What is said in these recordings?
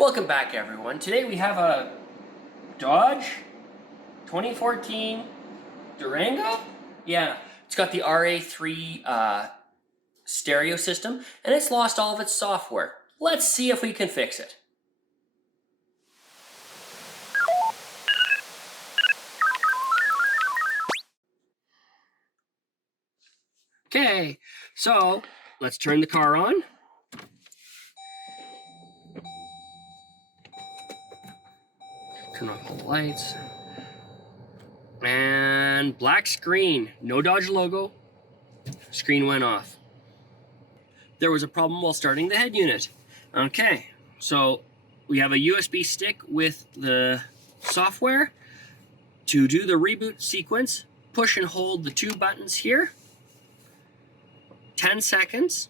Welcome back, everyone. Today we have a Dodge 2014 Durango. Yeah, it's got the RA3 stereo system, and it's lost all of its software. Let's see if we can fix it. Okay, so let's turn the car on. Turn off all the lights. And black screen, no Dodge logo. Screen went off. There was a problem while starting the head unit. Okay, so we have a USB stick with the software. To do the reboot sequence, push and hold the two buttons here. 10 seconds.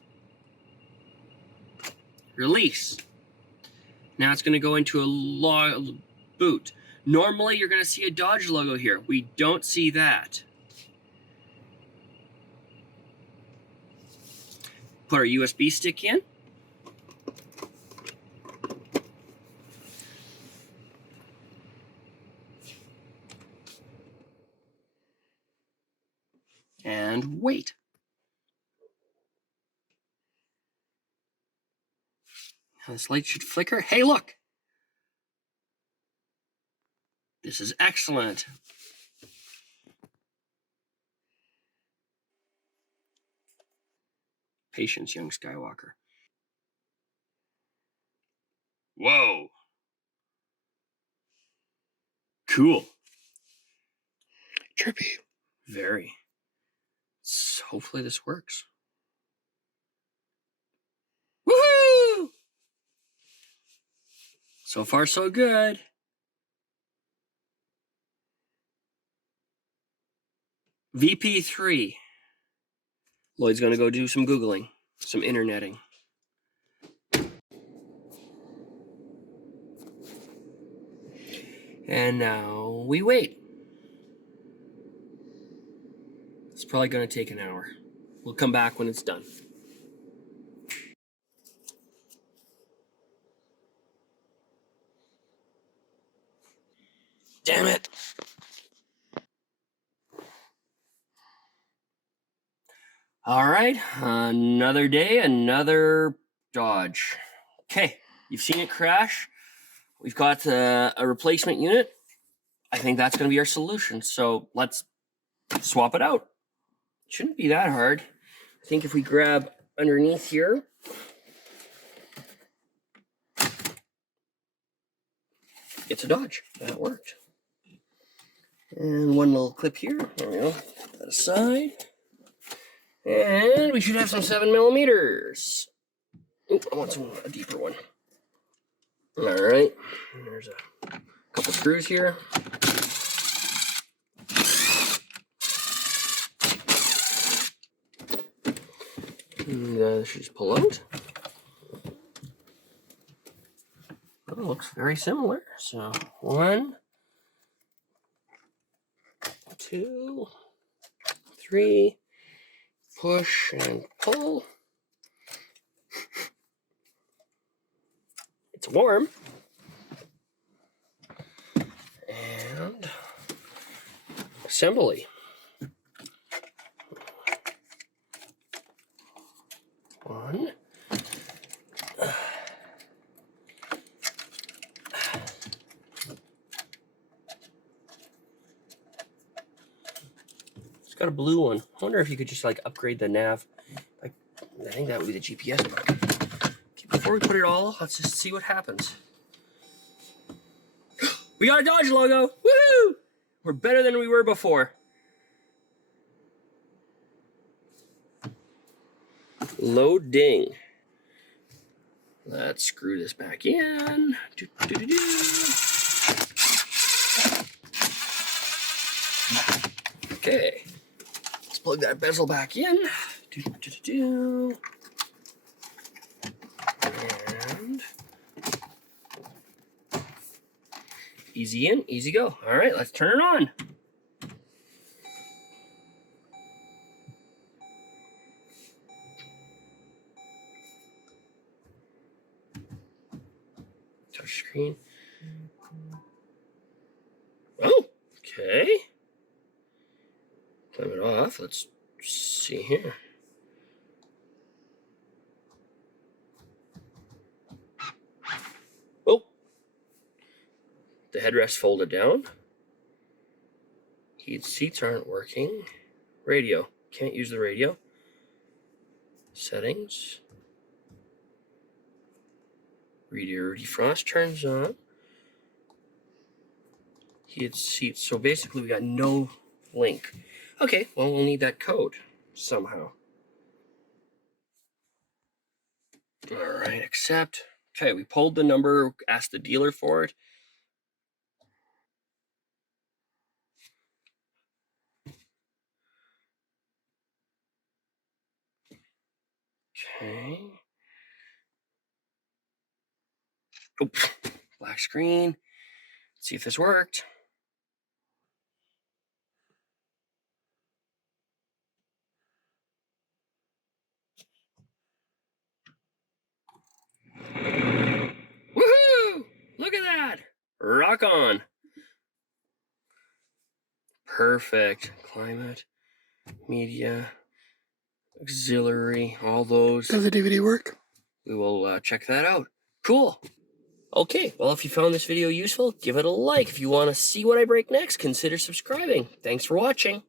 Release. Now it's going to go into a boot. Normally you're going to see a Dodge logo here. We don't see that. Put our USB stick in. And wait. Now this light should flicker. Hey, look. This is excellent. Patience, young Skywalker. Whoa. Cool. Trippy. Very. So hopefully this works. Woohoo! So far, so good. VP3. Lloyd's going to go do some Googling, some interneting. And now we wait. It's probably going to take an hour. We'll come back when it's done. Damn it. All right, another day, another Dodge. Okay, you've seen it crash. We've got a replacement unit. I think that's going to be our solution. So let's swap it out. Shouldn't be that hard. I think if we grab underneath here, it's a Dodge. That worked. And one little clip here. There we go. Put that aside. And we should have some 7mm. Oh, I want a deeper one. All right. There's a couple screws here. And this should just pull out. Oh, looks very similar. So 1, 2, 3. Push and pull. It's warm. And assembly. 1. It's got a blue one. I wonder if you could just like upgrade the nav. Like, I think that would be the GPS book. Okay, before we put it all, let's just see what happens. We got a Dodge logo. Woohoo! We're better than we were before. Loading. Let's screw this back in. Okay. Let's plug that bezel back in. And easy in, easy go. All right, let's turn it on. Touch screen. Oh, okay. Climb it off. Let's see here. Oh, the headrest folded down. Heated seats aren't working. Radio. Can't use the radio. Settings. Rear defrost turns on. Heated seats. So basically we got no link. Okay, well we'll need that code somehow. Alright, accept. Okay, we pulled the number, asked the dealer for it. Okay. Oh, black screen. Let's see if this worked. Woohoo! Look at that! Rock on! Perfect. Climate, media, auxiliary, all those. Does the DVD work? We will check that out. Cool. Okay, well, if you found this video useful, give it a like. If you want to see what I break next, consider subscribing. Thanks for watching.